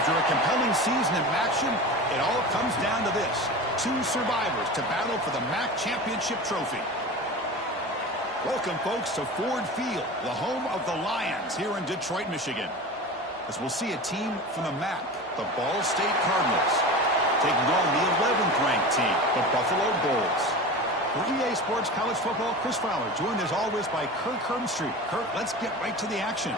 After a compelling season in action, it all comes down to this. Two survivors to battle for the MAC Championship trophy. Welcome, folks, to Ford Field, the home of the Lions here in Detroit, Michigan. As we'll see a team from the MAC, the Ball State Cardinals, taking on the 11th ranked team, the Buffalo Bulls. For EA Sports College Football, Chris Fowler, joined as always by Kirk Herbstreit. Kirk, let's get right to the action.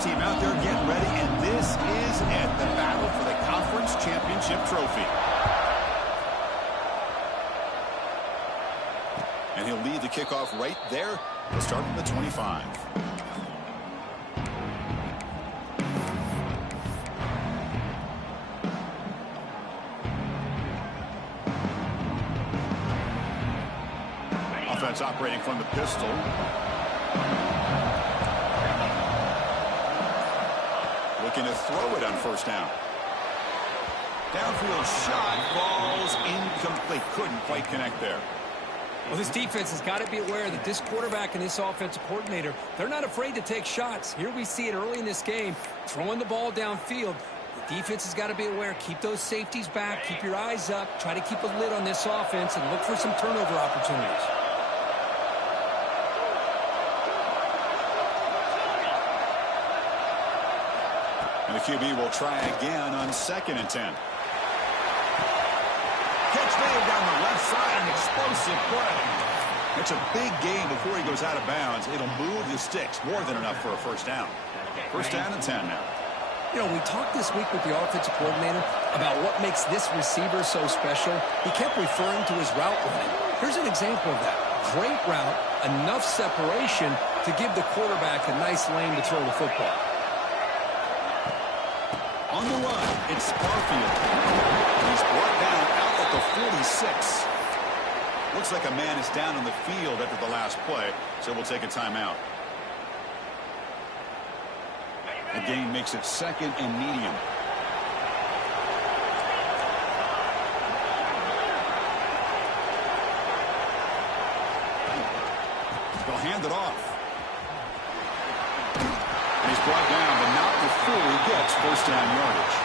Team out there getting ready, and this is it, the battle for the conference championship trophy. And he'll lead the kickoff right there. We'll start from the 25. Offense operating from the pistol. Looking to throw it on first down. Downfield shot falls incomplete. Couldn't quite connect there. Well, this defense has got to be aware that this quarterback and this offensive coordinator, they're not afraid to take shots. Here we see it early in this game, throwing the ball downfield. The defense has got to be aware. Keep those safeties back. Keep your eyes up. Try to keep a lid on this offense and look for some turnover opportunities. And the QB will try again on 2nd and 10. Catch made down the left side, an explosive play. It's a big game before he goes out of bounds. It'll move the sticks, more than enough for a first down. First down and 10 now. You know, we talked this week with the offensive coordinator about what makes this receiver so special. He kept referring to his route running. Here's an example of that. Great route, enough separation, to give the quarterback a nice lane to throw the football. On the run, it's Garfield. He's brought down out at the 46. Looks like a man is down on the field after the last play, so we'll take a timeout. The gain makes it second and medium. They'll hand it off. And he's brought down, but not before he gets first down yardage.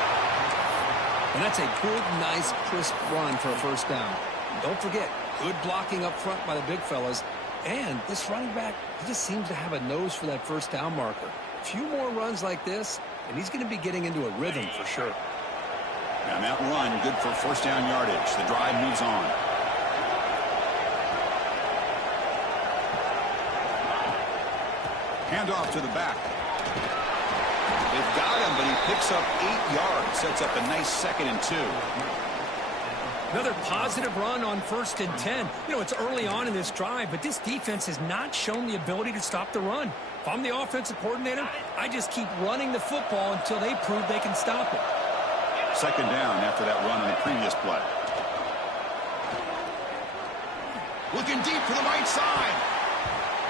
And that's a good, nice, crisp run for a first down. Don't forget, good blocking up front by the big fellas. And this running back, he just seems to have a nose for that first down marker. A few more runs like this, and he's going to be getting into a rhythm for sure. And that run, good for first down yardage. The drive moves on. Handoff to the back. They've got him, but he picks up 8 yards. Sets up a nice 2nd and 2. Another positive run on 1st and 10. You know, it's early on in this drive, but this defense has not shown the ability to stop the run. If I'm the offensive coordinator, I just keep running the football until they prove they can stop it. 2nd down after that run on the previous play. Looking deep for the right side.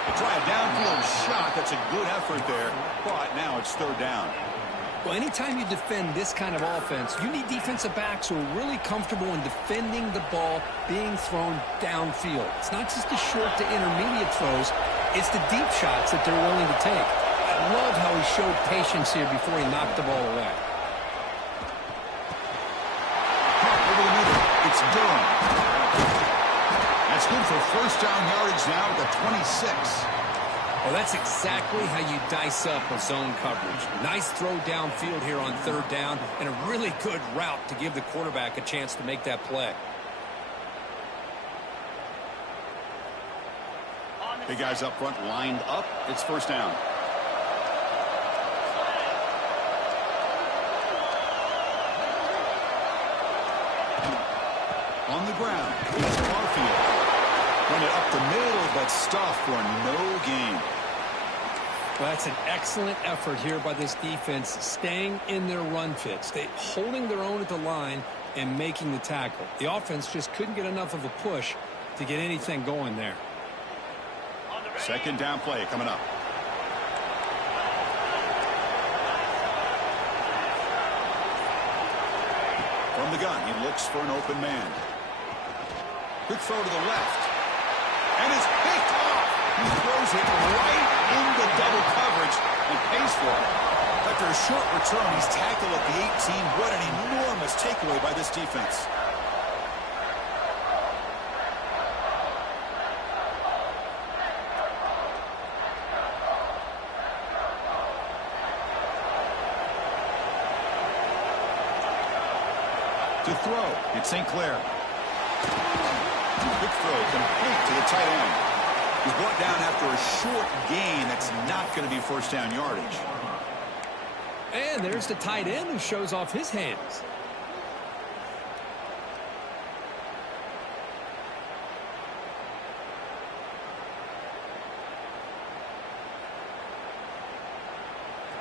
They try a downfield shot. That's a good effort there, but now it's 3rd down. Well, anytime you defend this kind of offense, you need defensive backs who are really comfortable in defending the ball being thrown downfield. It's not just the short to intermediate throws, it's the deep shots that they're willing to take. I love how he showed patience here before he knocked the ball away. Over the middle, it's Durham. That's good for first down yardage now at the 26. Well, that's exactly how you dice up a zone coverage. Nice throw downfield here on 3rd down, and a really good route to give the quarterback a chance to make that play. Big guys up front lined up. It's first down. On the ground, it's Garfield. Run it up the middle, but stuffed for no gain. Well, that's an excellent effort here by this defense, staying in their run fits. They holding their own at the line and making the tackle. The offense just couldn't get enough of a push to get anything going there. 2nd down play coming up. From the gun, he looks for an open man. Quick throw to the left. And it's picked off. He throws it right into double coverage and pays for it. After a short return, he's tackled at the 18. What an enormous takeaway by this defense. To throw, it's St. Clair. Quick throw, complete to the tight end. He's brought down after a short gain. That's not going to be first down yardage. And there's the tight end who shows off his hands.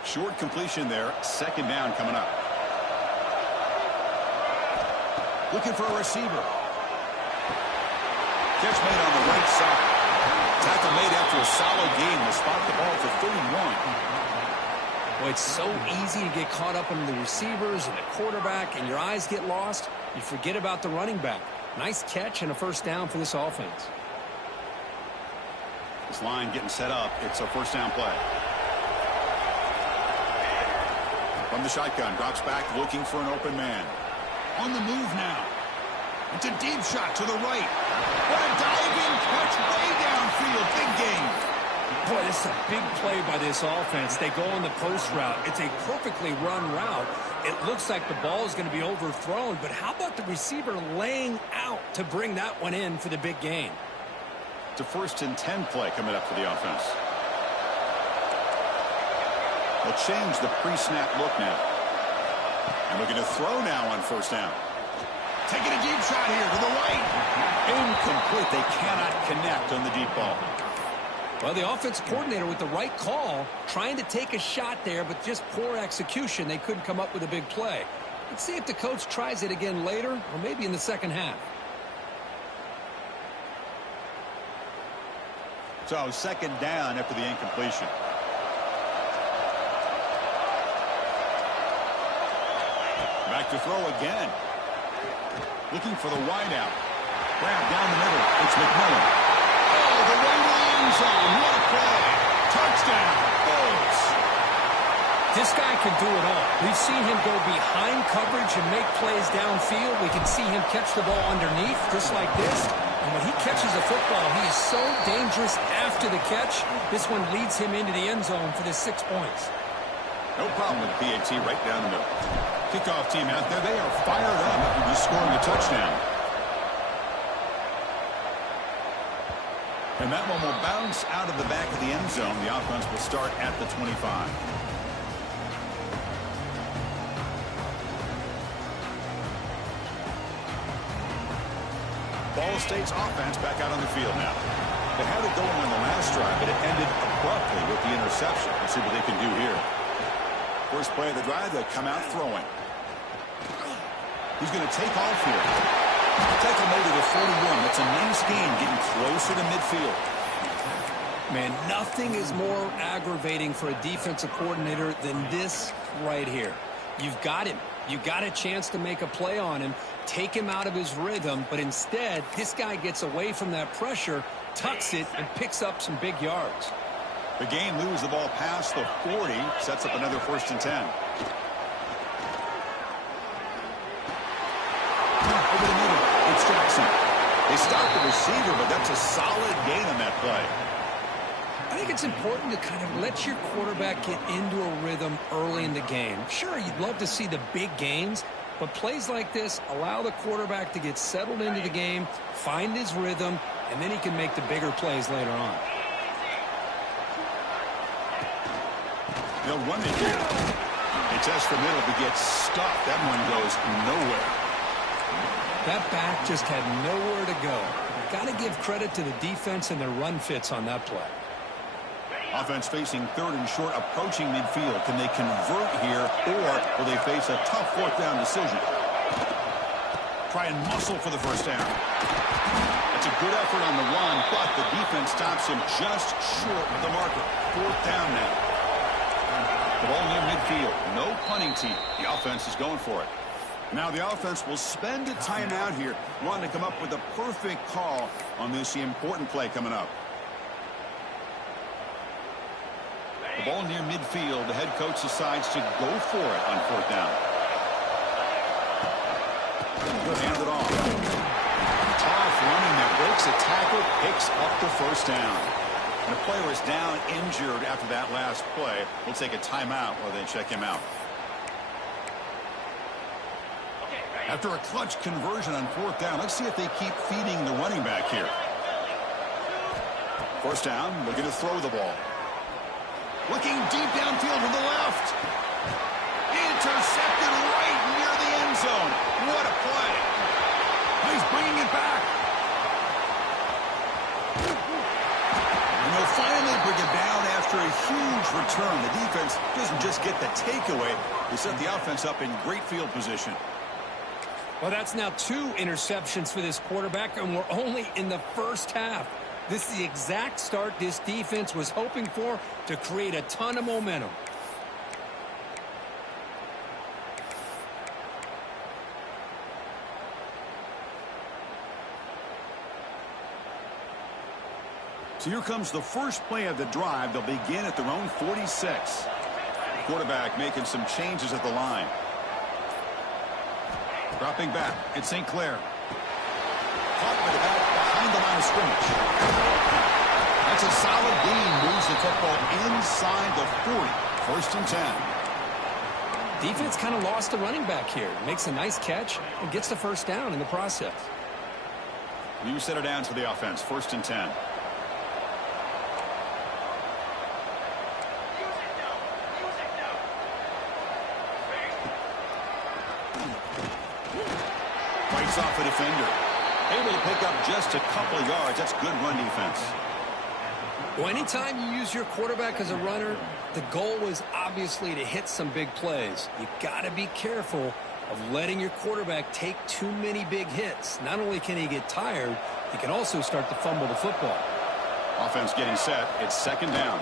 Short completion there. 2nd down coming up. Looking for a receiver. Catch made on the right side. Tackle made after a solid gain to spot the ball for 31. Well, it's so easy to get caught up in the receivers and the quarterback, and your eyes get lost. You forget about the running back. Nice catch and a first down for this offense. This line getting set up. It's a first down play. From the shotgun, drops back looking for an open man. On the move now. It's a deep shot to the right. What a diving catch way downfield. Big game. Boy, this is a big play by this offense. They go on the post route. It's a perfectly run route. It looks like the ball is going to be overthrown, but how about the receiver laying out to bring that one in for the big gain? It's a 1st and 10 play coming up for the offense. They'll change the pre-snap look now. And looking to throw now on first down. Taking a deep shot here to the right. Incomplete. They cannot connect on the deep ball. Well, the offensive coordinator with the right call, trying to take a shot there, but just poor execution. They couldn't come up with a big play. Let's see if the coach tries it again later, or maybe in the second half. So, second down after the incompletion. Back to throw again. Looking for the wideout. Grab down the middle. It's McMillan. Oh, the way to the end zone. What a play. Touchdown. Bulls. This guy can do it all. We've seen him go behind coverage and make plays downfield. We can see him catch the ball underneath, just like this. And when he catches a football, he is so dangerous after the catch. This one leads him into the end zone for the 6 points. No problem with PAT right down the middle. Kickoff team out there, they are fired up after just scoring a touchdown. And that one will bounce out of the back of the end zone. The offense will start at the 25. Ball State's offense back out on the field now. They had it going on the last drive, but it ended abruptly with the interception. Let's see what they can do here. First play of the drive, they'll come out throwing. He's going to take off here. Tackle made it at 41. That's a nice gain, getting closer to midfield. Man, nothing is more aggravating for a defensive coordinator than this right here. You've got him. You got a chance to make a play on him, take him out of his rhythm, but instead, this guy gets away from that pressure, tucks it, and picks up some big yards. The game moves the ball past the 40, sets up another 1st and 10. Over the middle, it's Jackson. They stop the receiver, but that's a solid gain on that play. I think it's important to kind of let your quarterback get into a rhythm early in the game. Sure, you'd love to see the big gains, but plays like this allow the quarterback to get settled into the game, find his rhythm, and then he can make the bigger plays later on. They'll run it here. They test the middle to get stuffed. That one goes nowhere. That back just had nowhere to go. Got to give credit to the defense and their run fits on that play. Offense facing 3rd and short, approaching midfield. Can they convert here, or will they face a tough 4th down decision? Try and muscle for the 1st down. That's a good effort on the run, but the defense stops him just short of the marker. 4th down now. The ball near midfield. No punting team. The offense is going for it. Now the offense will spend a timeout here, wanting to come up with a perfect call on this important play coming up. The ball near midfield. The head coach decides to go for it on 4th down. He'll hand it off. Tough running that breaks a tackle, picks up the 1st down. And the player is down injured after that last play. We'll take a timeout while they check him out. After a clutch conversion on 4th down, let's see if they keep feeding the running back here. 1st down, looking to throw the ball. Looking deep downfield to the left. Intercepted right near the end zone. What a play. He's bringing it back. And they'll finally bring it down after a huge return. The defense doesn't just get the takeaway. They set the offense up in great field position. Well, that's now 2 interceptions for this quarterback, and we're only in the 1st half. This is the exact start this defense was hoping for to create a ton of momentum. So here comes the first play of the drive. They'll begin at their own 46. Quarterback making some changes at the line. Dropping back, it's St. Clair. Caught by the back behind the line of scrimmage. That's a solid gain. Moves the football inside the 40. 1st and 10. Defense kind of lost the running back here. Makes a nice catch and gets the 1st down in the process. You set it down to the offense. 1st and 10. Fights off a defender. Able to pick up just a couple of yards. That's good run defense. Well, anytime you use your quarterback as a runner, the goal is obviously to hit some big plays. You got to be careful of letting your quarterback take too many big hits. Not only can he get tired, he can also start to fumble the football. Offense getting set. It's second down.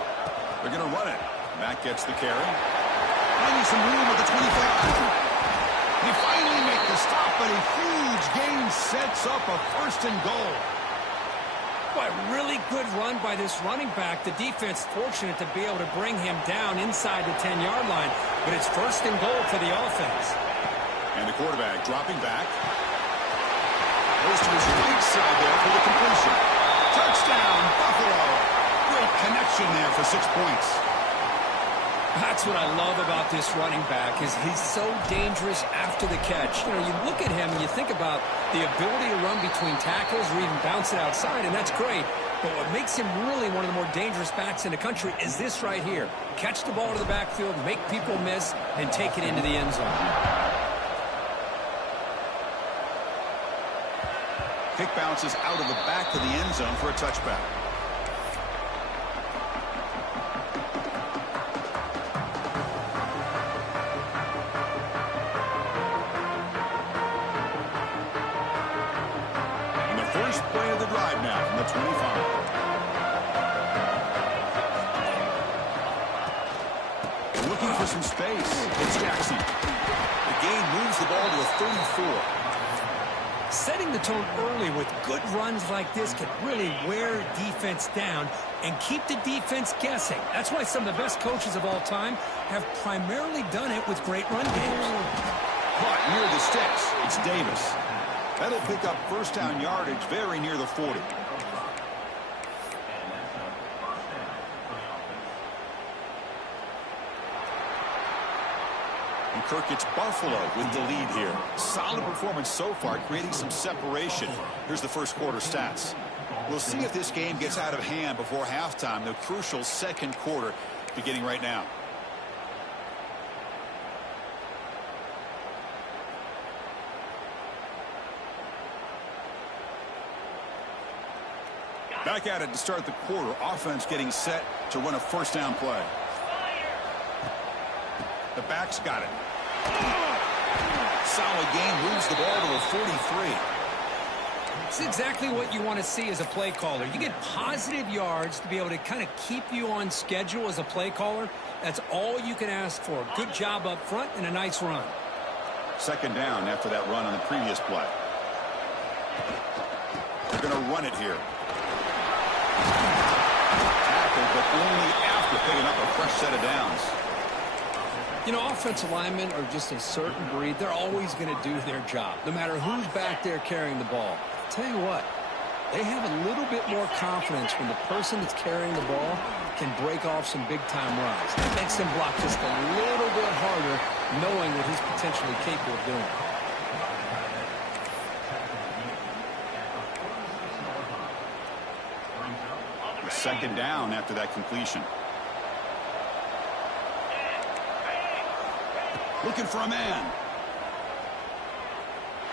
They're going to run it. Mack gets the carry. Finding some room at the 25. They finally make the stop, but a huge gain sets up a first and goal. Boy, really good run by this running back. The defense fortunate to be able to bring him down inside the 10-yard line, but it's first and goal for the offense. And the quarterback dropping back. Goes to his right side there for the completion. Touchdown, Buffalo. Great connection there for 6 points. That's what I love about this running back is he's so dangerous after the catch. You know, you look at him and you think about the ability to run between tackles or even bounce it outside, and that's great. But what makes him really one of the more dangerous backs in the country is this right here. Catch the ball to the backfield, make people miss, and take it into the end zone. Kick bounces out of the back of the end zone for a touchback. And the first play of the drive now from the 25. Looking for some space. It's Jackson. The gain moves the ball to a 34. Setting the tone early with good runs like this can really wear defense down and keep the defense guessing. That's why some of the best coaches of all time have primarily done it with great run games. Caught near the sticks. It's Davis. That'll pick up first down yardage very near the 40. And Kirk, it's Buffalo with the lead here. Solid performance so far, creating some separation. Here's the first quarter stats. We'll see if this game gets out of hand before halftime. The crucial second quarter beginning right now. Back at it to start the quarter. Offense getting set to run a first down play. The back's got it. Solid gain, moves the ball to a 43. It's exactly what you want to see as a play caller. You get positive yards to be able to kind of keep you on schedule as a play caller. That's all you can ask for. Good job up front and a nice run. Second down after that run on the previous play. They're going to run it here. Tackled, but only after picking up a fresh set of downs. You know, offensive linemen are just a certain breed. They're always going to do their job, no matter who's back there carrying the ball. I'll tell you what, they have a little bit more confidence when the person that's carrying the ball can break off some big-time runs. That makes them block just a little bit harder, knowing what he's potentially capable of doing. Second down after that completion. Looking for a man.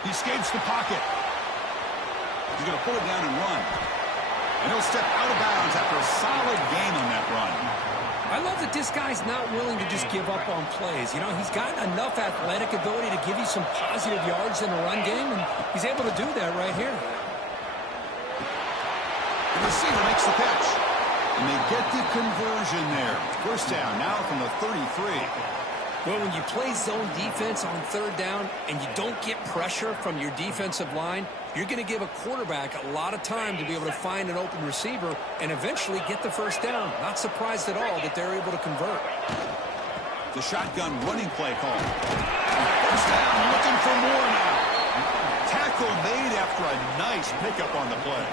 He escapes the pocket. He's going to pull it down and run. And he'll step out of bounds after a solid gain on that run. I love that this guy's not willing to just give up on plays. You know, he's got enough athletic ability to give you some positive yards in the run game, and he's able to do that right here. The receiver makes the catch. And they get the conversion there. First down now from the 33. Well, when you play zone defense on third down and you don't get pressure from your defensive line, you're going to give a quarterback a lot of time to be able to find an open receiver and eventually get the first down. Not surprised at all that they're able to convert. The shotgun running play call. First down, looking for more now. Tackle made after a nice pickup on the play.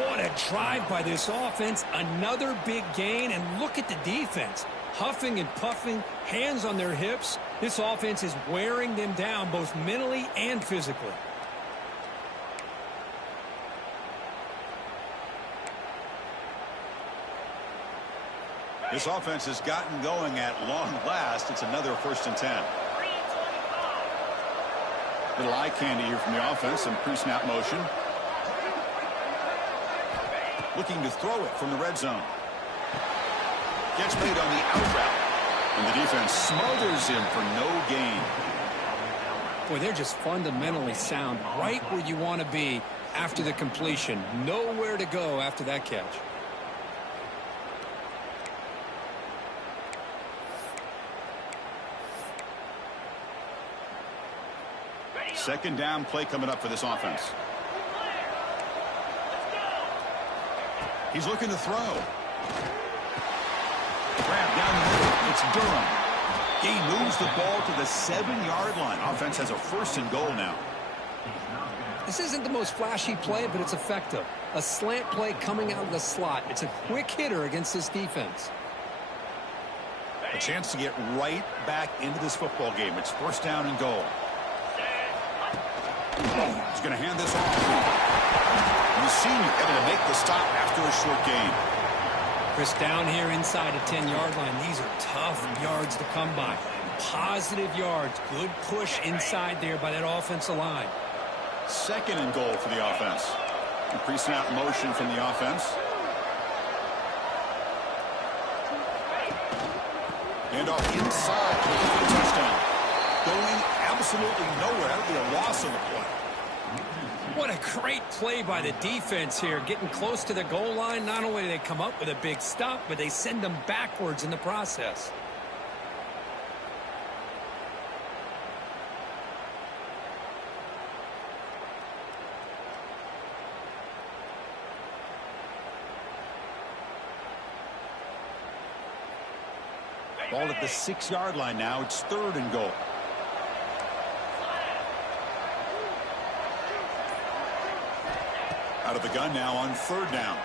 What a drive by this offense. Another big gain, and look at the defense. Huffing and puffing, hands on their hips. This offense is wearing them down both mentally and physically. This offense has gotten going at long last. It's another first and 10. Little eye candy here from the offense. Some pre-snap motion. Looking to throw it from the red zone. Gets made on the out route. And the defense smothers him for no gain. Boy, they're just fundamentally sound right where you want to be after the completion. Nowhere to go after that catch. Second down play coming up for this offense. He's looking to throw. Grab down the middle. It's Durham. He moves the ball to the 7-yard line. Offense has a 1st and goal now. This isn't the most flashy play, but it's effective. A slant play coming out of the slot. It's a quick hitter against this defense. A chance to get right back into this football game. It's 1st down and goal. He's going to hand this off. And the senior able to make the stop after a short gain. Chris, down here inside the 10-yard line, these are tough yards to come by. Positive yards. Good push inside there by that offensive line. 2nd and goal for the offense. Pre-snap motion from the offense. And off inside for the touchdown. Going absolutely nowhere. That'll be a loss of the play. What a great play by the defense here. Getting close to the goal line. Not only do they come up with a big stop, but they send them backwards in the process. Ball at the 6-yard line now. It's 3rd and goal. Out of the gun now on 3rd down.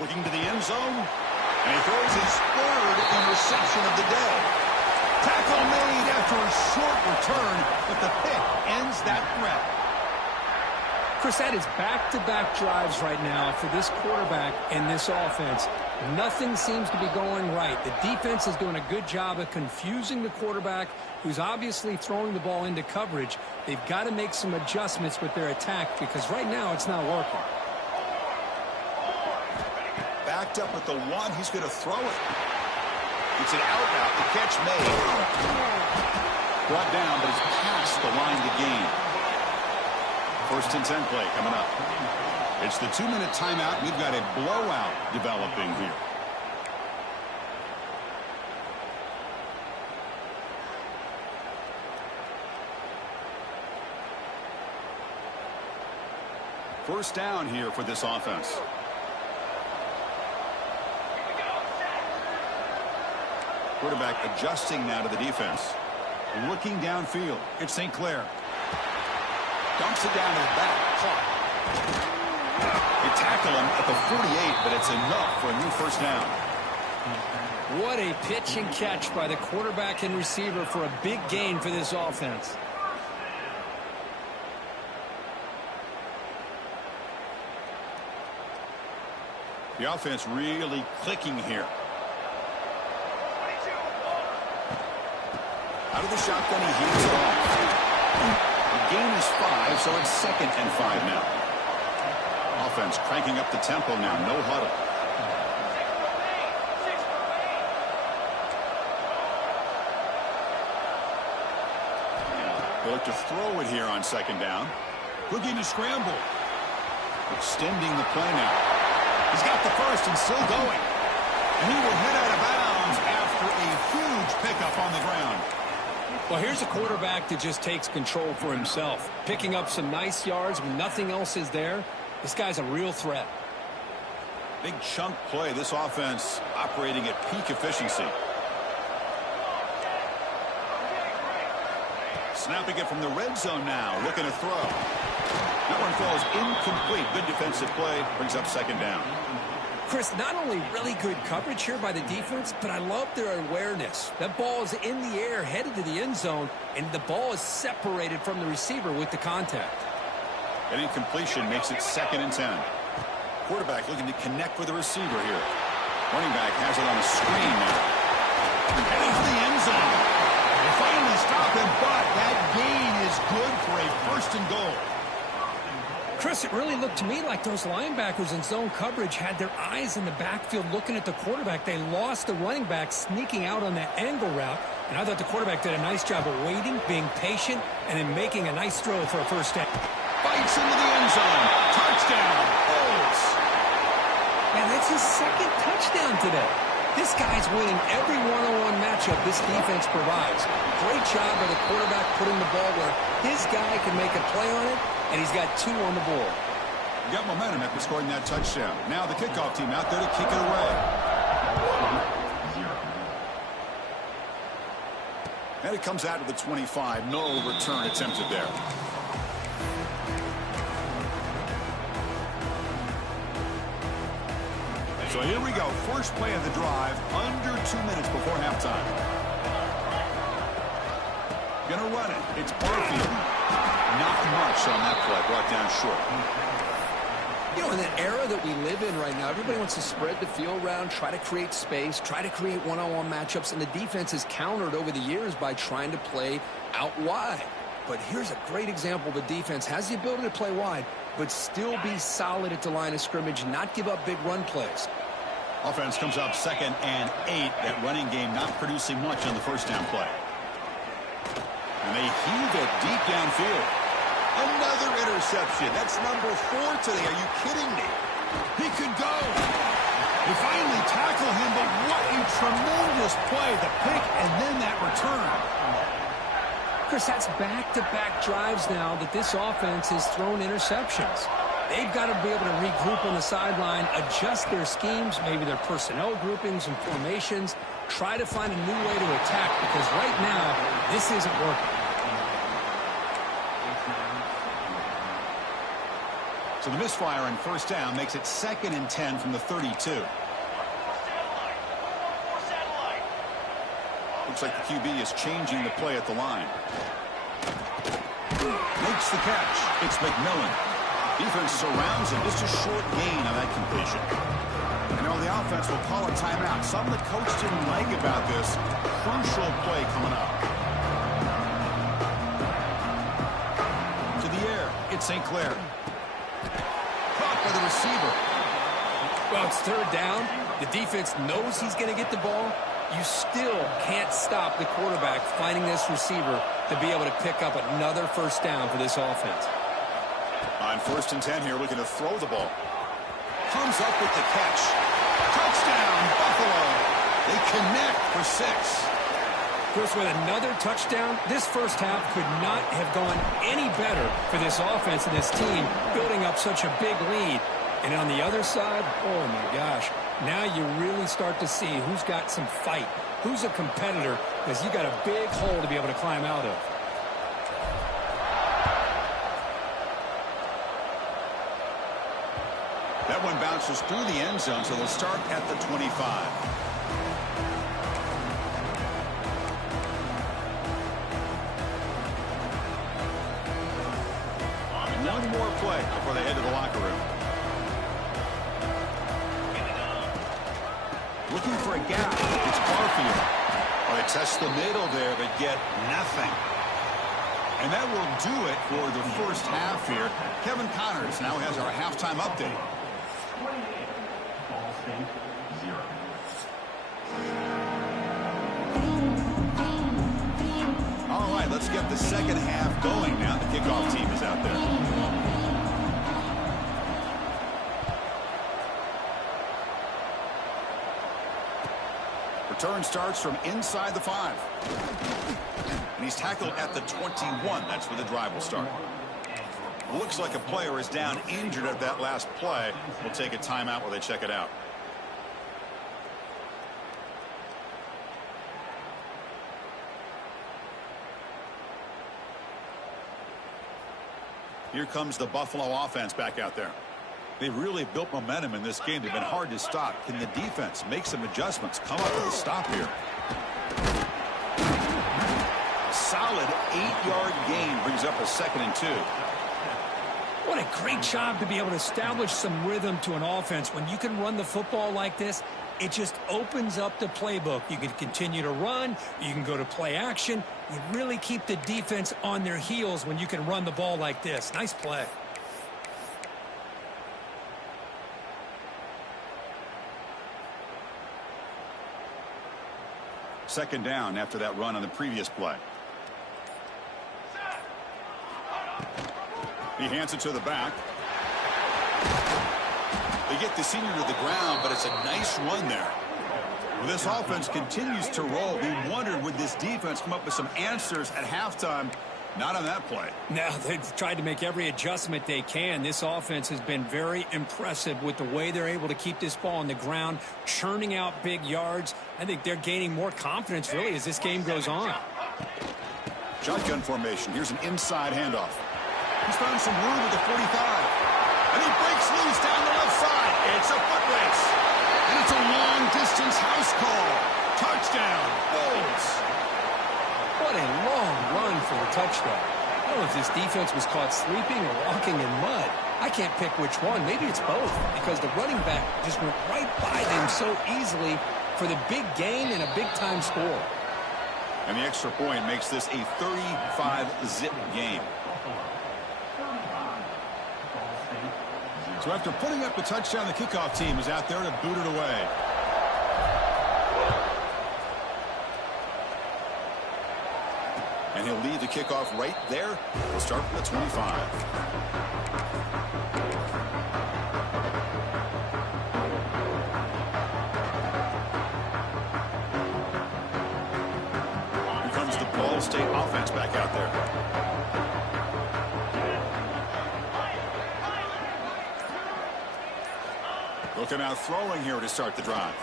Looking to the end zone. And he throws his 3rd interception of the day. Tackle made after a short return, but the pick ends that threat. Chris, that is back-to-back drives right now for this quarterback and this offense. Nothing seems to be going right. The defense is doing a good job of confusing the quarterback, who's obviously throwing the ball into coverage. They've got to make some adjustments with their attack because right now it's not working. Backed up at the 1. He's going to throw it. It's an out route. The catch made. Brought down, but it's past the line to gain. 1st and 10 play coming up. It's the 2-minute timeout. We've got a blowout developing here. First down here for this offense. Quarterback adjusting now to the defense. Looking downfield. It's St. Clair. Dumps it down to the back. Caught. They tackle him at the 48, but it's enough for a new 1st down. What a pitch and catch by the quarterback and receiver for a big gain for this offense. The offense really clicking here. Out of the shotgun, he heaves it off. The gain is 5, so it's 2nd and 5 now. Offense cranking up the tempo now. No huddle. They look to throw it here on 2nd down. Looking to scramble. Extending the play now. He's got the 1st and still going. And he will head out of bounds after a huge pickup on the ground. Well, here's a quarterback that just takes control for himself. Picking up some nice yards when nothing else is there. This guy's a real threat. Big chunk play. This offense operating at peak efficiency. Snapping it from the red zone now. Looking to throw. That one falls incomplete. Good defensive play. Brings up 2nd down. Chris, not only really good coverage here by the defense, but I love their awareness. That ball is in the air, headed to the end zone, and the ball is separated from the receiver with the contact. An incompletion makes it 2nd and 10. Quarterback looking to connect with the receiver here. Running back has it on a screen now. Heading for the end zone. They finally stop him, but that gain is good for a 1st and goal. Chris, it really looked to me like those linebackers in zone coverage had their eyes in the backfield looking at the quarterback. They lost the running back sneaking out on that angle route. And I thought the quarterback did a nice job of waiting, being patient, and then making a nice throw for a first down. Fights into the end zone. Touchdown. Bulls. Man, that's his second touchdown today. This guy's winning every one-on-one matchup this defense provides. Great job by the quarterback putting the ball where his guy can make a play on it, and he's got 2 on the board. Got momentum after scoring that touchdown. Now the kickoff team out there to kick it away. And it comes out to the 25. No return attempted there. So here we go. First play of the drive, under 2 minutes before halftime. Gonna run it. It's Barfield. Not much on that play. Brought down short. You know, in the era that we live in right now, everybody wants to spread the field around, try to create space, try to create one-on-one matchups, and the defense has countered over the years by trying to play out wide. But here's a great example of a defense has the ability to play wide, but still be solid at the line of scrimmage, not give up big run plays. Offense comes up 2nd and 8. That running game not producing much on the first down play. And they heave it deep downfield. Another interception. That's number 4 today. Are you kidding me? He could go. They finally tackle him, but what a tremendous play. The pick and then that return. Chris, that's back-to-back drives now that this offense has thrown interceptions. They've got to be able to regroup on the sideline, adjust their schemes, maybe their personnel groupings and formations, try to find a new way to attack, because right now, this isn't working. So the misfire on first down makes it 2nd and 10 from the 32. Looks like the QB is changing the play at the line. Makes the catch. It's McMillan. Defense surrounds him. Just a short gain on that completion. You know, the offense will call a timeout. Something the coach didn't like about this. Crucial play coming up. To the air. It's St. Clair. Caught by the receiver. Well, it's 3rd down. The defense knows he's going to get the ball. You still can't stop the quarterback finding this receiver to be able to pick up another first down for this offense. On 1st and 10 here, looking to throw the ball. Comes up with the catch. Touchdown, Buffalo. They connect for 6. Chris, with another touchdown, this first half could not have gone any better for this offense and this team, building up such a big lead. And on the other side, oh my gosh, now you really start to see who's got some fight, who's a competitor, because you got a big hole to be able to climb out of. That one bounces through the end zone, so they'll start at the 25. One more play before they head to the locker room. Looking for a gap. It's Barfield. Well, they test the middle there, but get nothing. And that will do it for the first half here. Kevin Connors now has our halftime update. All right, let's get the second half going now. The kickoff team is out there. Return starts from inside the 5. And he's tackled at the 21. That's where the drive will start. Looks like a player is down injured at that last play. We'll take a timeout while they check it out. Here comes the Buffalo offense back out there. They've really built momentum in this game. They've been hard to stop. Can the defense make some adjustments? Come up with a stop here. Solid 8-yard gain brings up a 2nd and 2. What a great job to be able to establish some rhythm to an offense. When you can run the football like this, it just opens up the playbook. You can continue to run. You can go to play action. You really keep the defense on their heels when you can run the ball like this. Nice play. Second down after that run on the previous play. He hands it to the back. They get the senior to the ground, but it's a nice run there. Well, this offense continues to roll. We wondered, would this defense come up with some answers at halftime? Not on that play. Now, they've tried to make every adjustment they can. This offense has been very impressive with the way they're able to keep this ball on the ground, churning out big yards. I think they're gaining more confidence, really, as this game goes on. Shotgun formation. Here's an inside handoff. He's found some room at the 45. And he breaks loose down the left side. It's a foot race. And it's a long-distance house call. Touchdown, Bulls. What a long run for the touchdown. I don't know if this defense was caught sleeping or walking in mud. I can't pick which one. Maybe it's both, because the running back just went right by them so easily for the big gain and a big-time score. And the extra point makes this a 35-zip game. So after putting up the touchdown, the kickoff team is out there to boot it away. And he'll leave the kickoff right there. We'll start from the 25. Here comes the Ball State offense back out there. Looking out throwing here to start the drive.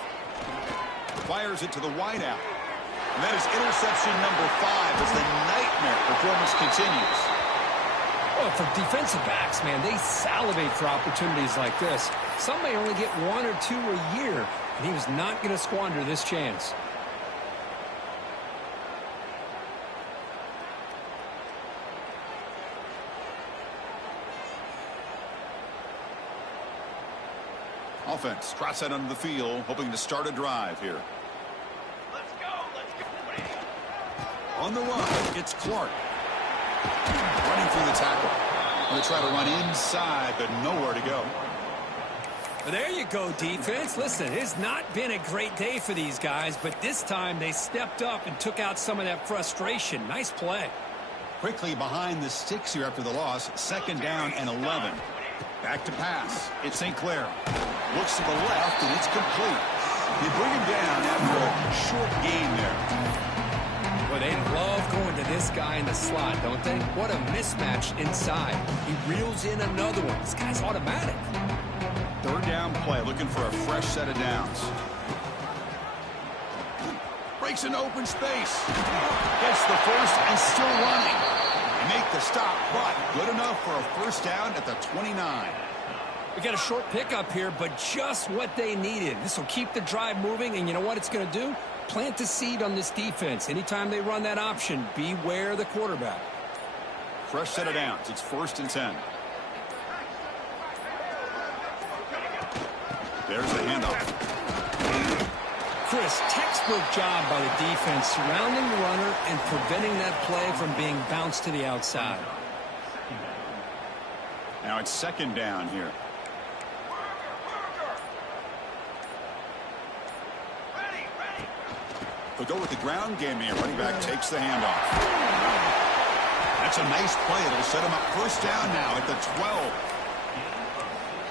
Fires it to the wideout. And that is interception number 5 as the nightmare performance continues. Well, for defensive backs, man, they salivate for opportunities like this. Some may only get 1 or 2 a year, and he was not going to squander this chance. Offense trots out onto the field, hoping to start a drive here. On the run, it's Clark. Running through the tackle. Going to try to run inside, but nowhere to go. Well, there you go, defense. Listen, it's not been a great day for these guys, but this time they stepped up and took out some of that frustration. Nice play. Quickly behind the sticks here after the loss. Second down and 11. Back to pass. It's St. Clair. Looks to the left, and it's complete. They bring him down after a short gain there. Well, they love going to this guy in the slot, don't they? What a mismatch inside. He reels in another one. This guy's automatic. Third down play, looking for a fresh set of downs. Breaks into open space. Gets the first and still running. They make the stop, but good enough for a first down at the 29. We got a short pickup here, but just what they needed. This will keep the drive moving, and you know what it's going to do? Plant a seed on this defense. Anytime they run that option, beware the quarterback. Fresh set of downs. It's 1st and 10. There's a handoff. Chris, textbook job by the defense surrounding the runner and preventing that play from being bounced to the outside. Now it's second down here. They'll go with the ground game here. Running back takes the handoff. That's a nice play. It'll set him up first down now at the 12.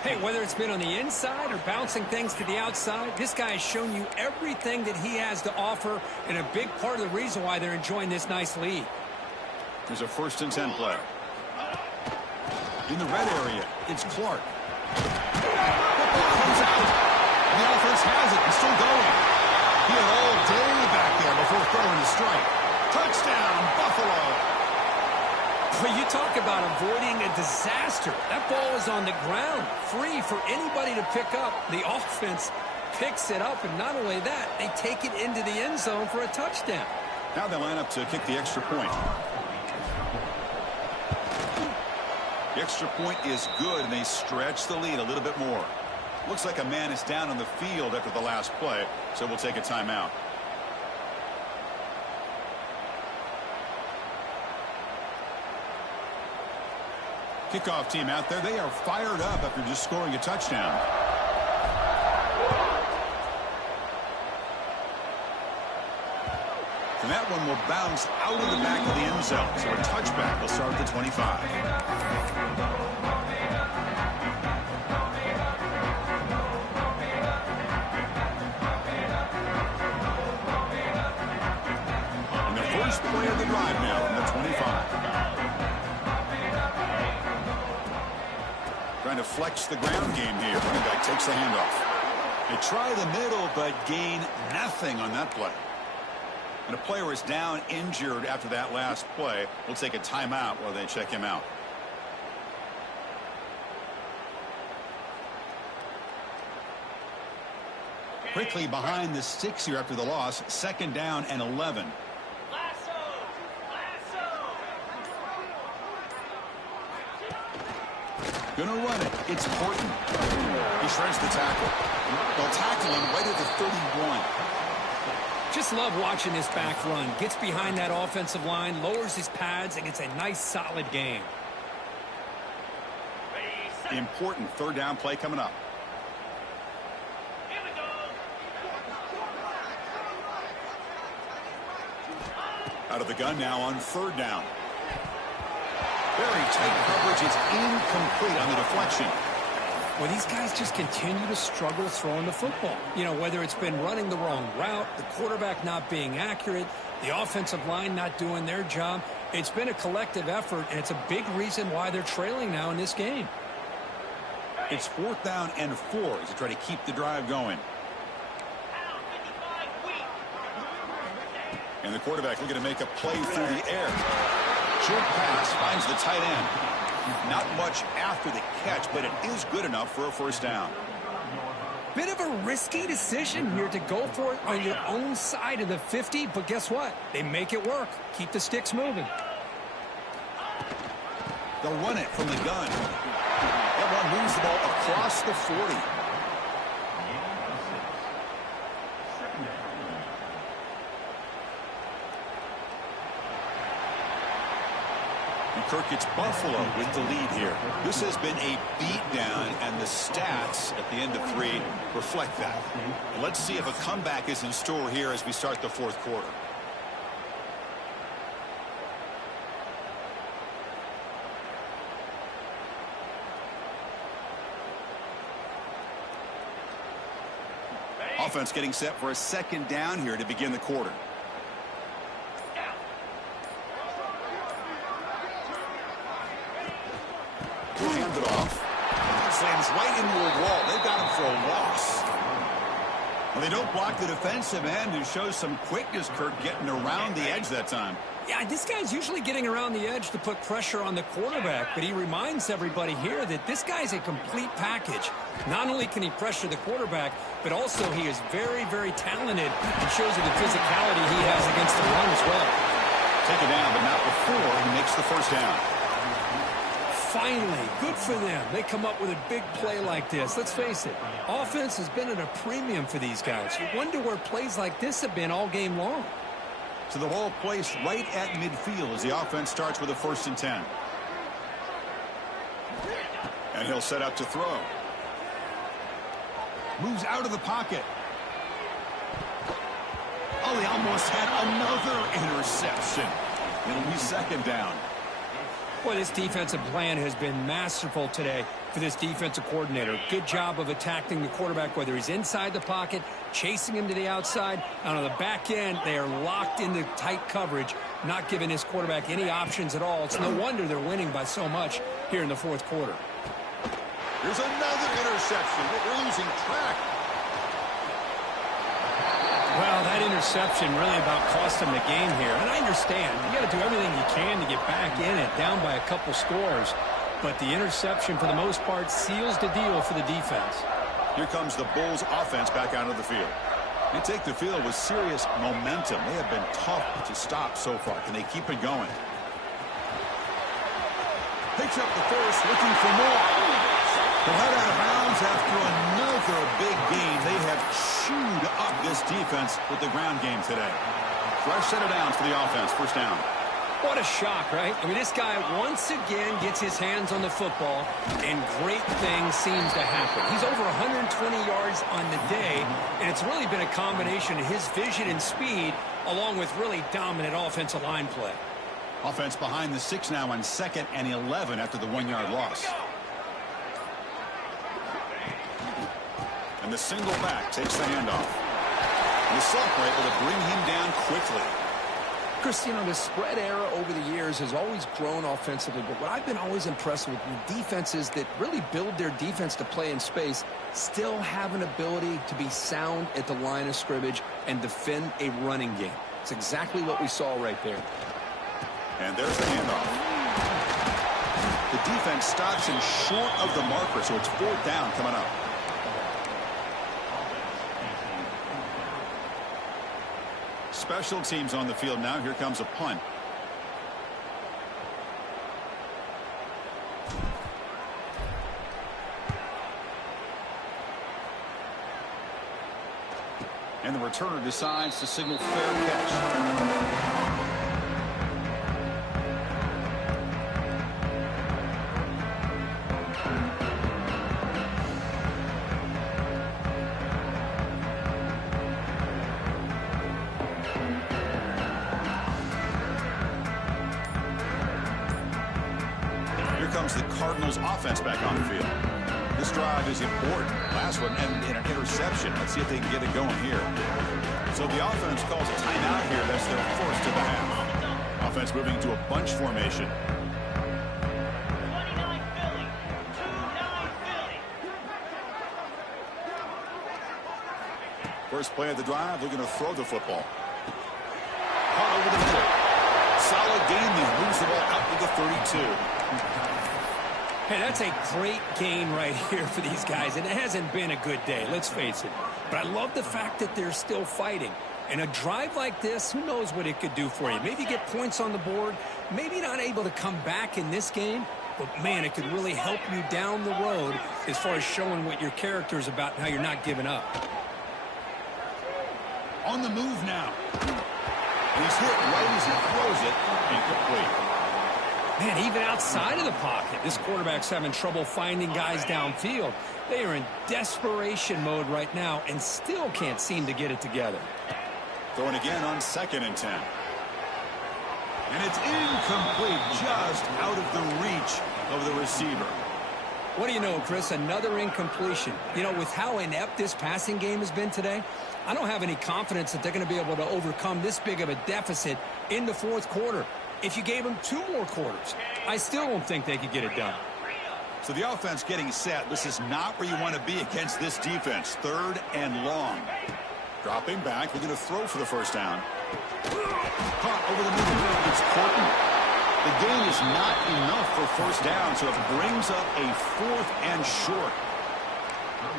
Hey, whether it's been on the inside or bouncing things to the outside, this guy has shown you everything that he has to offer, and a big part of the reason why they're enjoying this nice lead. There's a 1st and 10 play. In the red area, it's Clark. Football comes out. The offense has it and still going. He had all day back there before throwing a strike. Touchdown, Buffalo. But you talk about avoiding a disaster. That ball is on the ground, free for anybody to pick up. The offense picks it up, and not only that, they take it into the end zone for a touchdown. Now they line up to kick the extra point. The extra point is good, and they stretch the lead a little bit more. Looks like a man is down on the field after the last play, so we'll take a timeout. Kickoff team out there. They are fired up after just scoring a touchdown. And that one will bounce out of the back of the end zone. So a touchback will start at the 25. And the first play of the drive now from the 25. Trying to flex the ground game here. Running back takes the handoff. They try the middle, but gain nothing on that play. And a player is down injured after that last play. We'll take a timeout while they check him out. Quickly behind the 6 here after the loss. 2nd down and 11. Gonna run it. It's Horton. He shreds the tackle. They'll tackle him right at the 31. Just love watching this back run. Gets behind that offensive line, lowers his pads, and gets a nice, solid game. The important 3rd down play coming up. Here we go. Out of the gun now on 3rd down. Very tight coverage. It's incomplete on the deflection. Well, these guys just continue to struggle throwing the football. You know, whether it's been running the wrong route, the quarterback not being accurate, the offensive line not doing their job. It's been a collective effort, and it's a big reason why they're trailing now in this game. It's 4th down and 4 as they try to keep the drive going. And the quarterback looking to make a play through the air. Short pass finds the tight end. Not much after the catch, but it is good enough for a 1st down. Bit of a risky decision here to go for it on your own side of the 50, but guess what? They make it work. Keep the sticks moving. They'll run it from the gun. That one moves the ball across the 40. Kirk gets Buffalo with the lead here. This has been a beatdown, and the stats at the end of 3 reflect that. Let's see if a comeback is in store here as we start the 4th quarter. Offense getting set for a 2nd down here to begin the quarter. Hand it off. Slams right into a wall. They've got him for a loss. Well, they don't block the defensive end and shows some quickness, Kirk, getting around the edge that time. Yeah, this guy's usually getting around the edge to put pressure on the quarterback, but he reminds everybody here that this guy's a complete package. Not only can he pressure the quarterback, but also he is very, very talented and shows you the physicality he has against the run as well. Take it down, but not before he makes the 1st down. Finally, good for them. They come up with a big play like this. Let's face it, offense has been at a premium for these guys. You wonder where plays like this have been all game long. So the ball placed right at midfield as the offense starts with a 1st and 10. And he'll set up to throw. Moves out of the pocket. Oh, they almost had another interception. It'll be 2nd down. Boy, this defensive plan has been masterful today for this defensive coordinator. Good job of attacking the quarterback, whether he's inside the pocket, chasing him to the outside. And on the back end, they are locked into tight coverage, not giving his quarterback any options at all. It's no wonder they're winning by so much here in the 4th quarter. Here's another interception. They're losing track. Well, that interception really about cost them the game here. And I understand. You got to do everything you can to get back in it, down by a couple scores. But the interception, for the most part, seals the deal for the defense. Here comes the Bulls offense back out of the field. They take the field with serious momentum. They have been tough to stop so far. Can they keep it going? Picks up the first, looking for more. They'll head out of bounds after another big gain. They have chewed up this defense with the ground game today. Fresh set of downs for the offense. 1st down. What a shock, right? I mean, this guy once again gets his hands on the football, and great things seems to happen. He's over 120 yards on the day, and it's really been a combination of his vision and speed, along with really dominant offensive line play. Offense behind the 6 now on 2nd and 11 after the 1-yard loss. And the single back takes the handoff. And the Sulk able to bring him down quickly. Chris, you know, the spread era over the years has always grown offensively, but what I've been always impressed with defenses that really build their defense to play in space still have an ability to be sound at the line of scrimmage and defend a running game. It's exactly what we saw right there. And there's the handoff. The defense stops him short of the marker, so it's 4th down coming up. Special teams on the field now. Here comes a punt. And the returner decides to signal fair catch. Comes the Cardinals offense back on the field. This drive is important. Last one ended in an interception. Let's see if they can get it going here. So the offense calls a timeout here. That's their first of the half. Offense moving to a bunch formation. 29 Philly. 2-9 Philly. First play of the drive, they're going to throw the football. Caught over the middle. Solid gain there. Moves the ball out to the 32. Hey, that's a great gain right here for these guys, and it hasn't been a good day, let's face it. But I love the fact that they're still fighting. And a drive like this, who knows what it could do for you. Maybe get points on the board, maybe not able to come back in this game, but, man, it could really help you down the road as far as showing what your character is about and how you're not giving up. On the move now. And he's hit right as he throws it, incomplete. Man, even outside of the pocket, this quarterback's having trouble finding guys downfield. They are in desperation mode right now and still can't seem to get it together. Throwing again on 2nd and 10. And it's incomplete, just out of the reach of the receiver. What do you know, Chris? Another incompletion. You know, with how inept this passing game has been today, I don't have any confidence that they're going to be able to overcome this big of a deficit in the 4th quarter. If you gave them 2 more quarters, I still don't think they could get it done. So the offense getting set. This is not where you want to be against this defense. 3rd and long. Dropping back. We're going to throw for the first down. Caught over the middle. It's Corton. The gain is not enough for first down, so it brings up a 4th and short.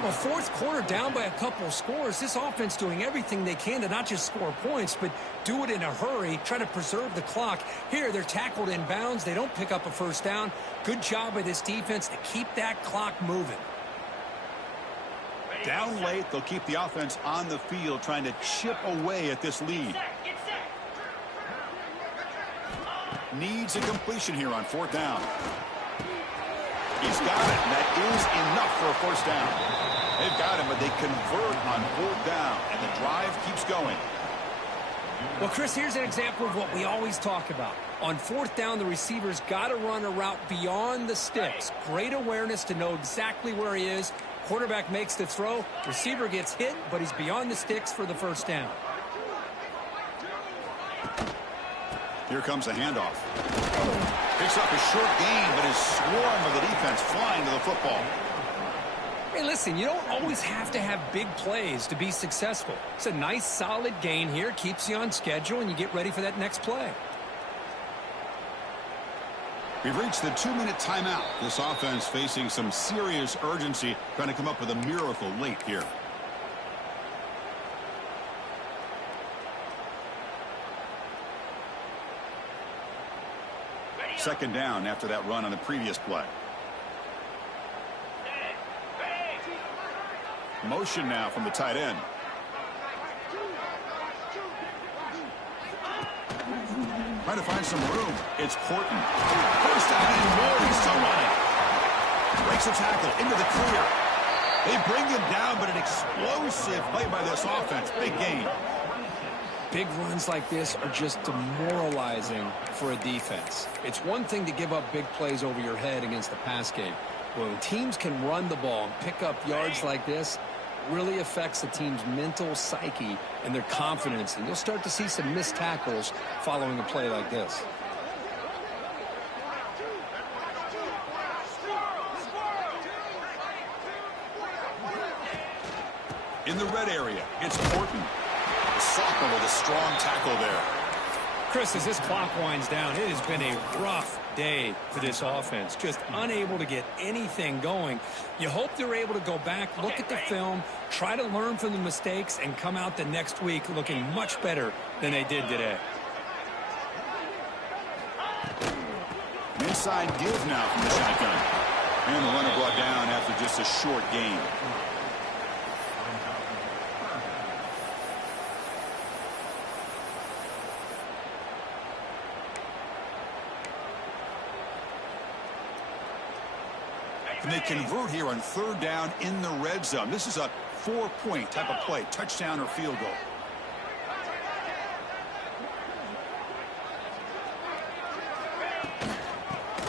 Well, 4th quarter down by a couple of scores. This offense doing everything they can to not just score points, but do it in a hurry, try to preserve the clock. Here, they're tackled in bounds. They don't pick up a first down. Good job by this defense to keep that clock moving. Down late, they'll keep the offense on the field, trying to chip away at this lead. Needs a completion here on 4th down. He's got it, and that is enough for a first down. They've got him, but they convert on 4th down, and the drive keeps going. Well, Chris, here's an example of what we always talk about. On 4th down, the receiver's got to run a route beyond the sticks. Great awareness to know exactly where he is. Quarterback makes the throw. Receiver gets hit, but he's beyond the sticks for the first down. Here comes the handoff. Picks up a short gain, but is swarmed with the defense flying to the football. Hey, listen, you don't always have to have big plays to be successful. It's a nice, solid gain here. Keeps you on schedule, and you get ready for that next play. We've reached the 2-minute timeout. This offense facing some serious urgency, trying to come up with a miracle late here. Second down after that run on the previous play. Motion now from the tight end. Trying to find some room. It's Porton. First down and more. He's still running. Breaks a tackle into the clear. They bring him down, but an explosive play by this offense. Big gain. Big runs like this are just demoralizing for a defense. It's one thing to give up big plays over your head against the pass game. When teams can run the ball and pick up yards like this, it really affects the team's mental psyche and their confidence. And you'll start to see some missed tackles following a play like this. In the red area, it's Porton. Sophomore with a strong tackle there. Chris, as this clock winds down, it has been a rough day for this offense. Just unable to get anything going. You hope they're able to go back, look at the film, try to learn from the mistakes, and come out the next week looking much better than they did today. Inside give now from the shotgun. And the runner brought down after just a short gain. And they convert here on third down in the red zone. This is a 4-point type of play, touchdown or field goal.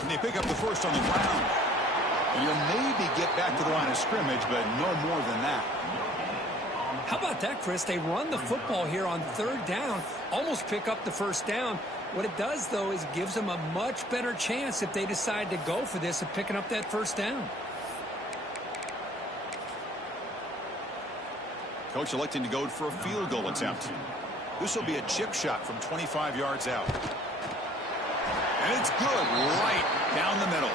And they pick up the first on the ground. And you'll maybe get back to the line of scrimmage, but no more than that. How about that, Chris? They run the football here on third down, almost pick up the first down. What it does, though, is it gives them a much better chance if they decide to go for this of picking up that first down. Coach electing to go for a field goal attempt. This will be a chip shot from 25 yards out. And it's good right down the middle.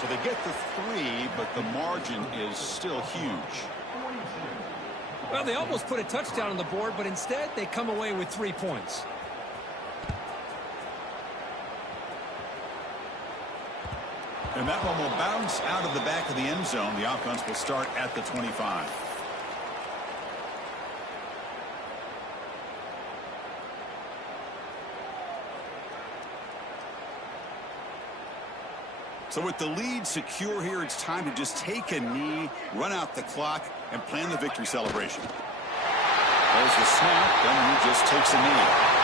So they get the 3, but the margin is still huge. Well, they almost put a touchdown on the board, but instead they come away with 3 points. And that one will bounce out of the back of the end zone. The offense will start at the 25. So with the lead secure here, it's time to just take a knee, run out the clock, and plan the victory celebration. There's the snap, then he just takes a knee.